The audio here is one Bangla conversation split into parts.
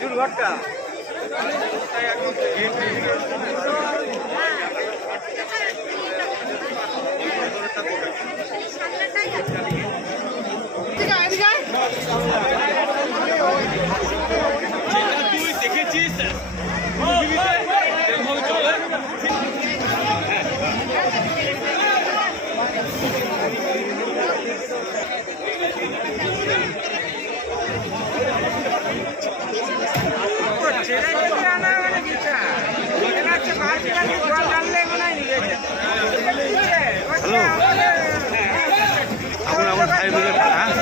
ঘরটা। যেটা তুই দেখেছিস হ্যালো এখন আমার ফায়ার ব্রিগেড হ্যাঁ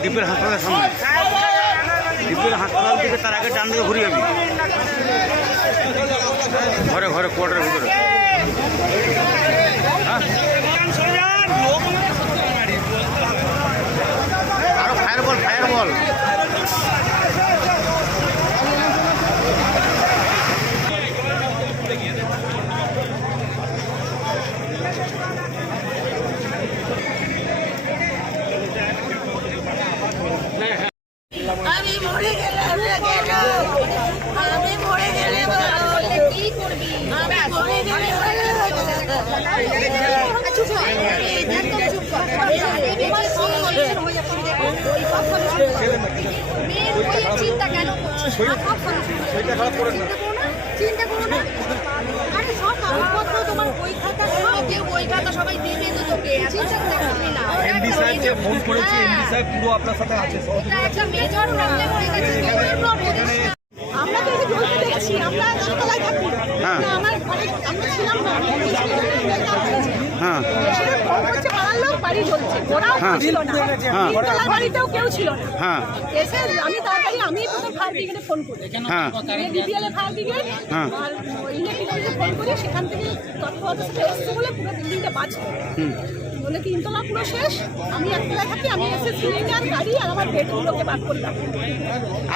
দ্বীপের হাসপাতালের সামনে দ্বীপের হাসপাতাল থেকে তার আগে ডান দিকে ঘুরে যাবি ঘরে ঘরে কোয়ার্টারের ভিতরে হ্যাঁ আরও ফায়ার বল ফায়ার বল আমি মরে গেলাম না কেন? আমি মরে গেলে ভালো কি করবি? আমি মরে গেলে ভালো চুপ কর। একদম চুপ কর। তোমার ফোন মেয়ের চিন্তা কেন করছিস? চিন্তা করো না। চিন্তা করো না। আরে সব কাগজপত্র তোমার বই খাতা সব কেউ বই খাতা সবাই দিবে তো তোকে। চিন্তা করবি না। এমডি সাহেবকে ফোন করেছি। এমডি সাহেব পুরো আপনার সাথে আছে। এটা একটা মেজর প্রবলেম হয়ে গেছে মেজর প্রবলেম আমরা তো এই যে জ্বলতে দেখছি আমরা দশতলায় থাকি হ্যাঁ। না, আমার ঘরে আমরা ছিলাম না হ্যাঁ হ্যাঁ। হ্যাঁ। কেউ ছিল হ্যাঁ এসে আমি তাড়াতাড়ি আমি হ্যাঁ। হ্যাঁ। বলে তিনতলা পুরো শেষ আমি একতলায় থাকি আমি এসে সিলিন্ডার গাড়ি আর আমার বেডগুলোকে বার করলাম।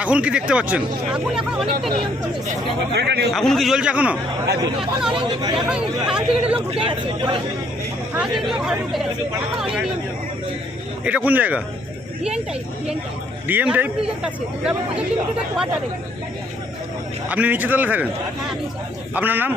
এখন কি দেখতে পাচ্ছেন? আগুন এখন অনেকটা নিয়ন্ত্রণ এসেছে। কি জ্বলছে এখনও? এখন অনেক এখন ফায়ার ব্রিগেডের লোক ঢুকে গেছে। ফায়ার ব্রিগেডের লোক ঢুকে গেছে। এখন অনেক নিয়ন্ত্রণ। এটা কোন জায়গা? D N type D N type. DM type? আপনি নিচে তলে থাকেন? হ্যাঁ আপনার নাম?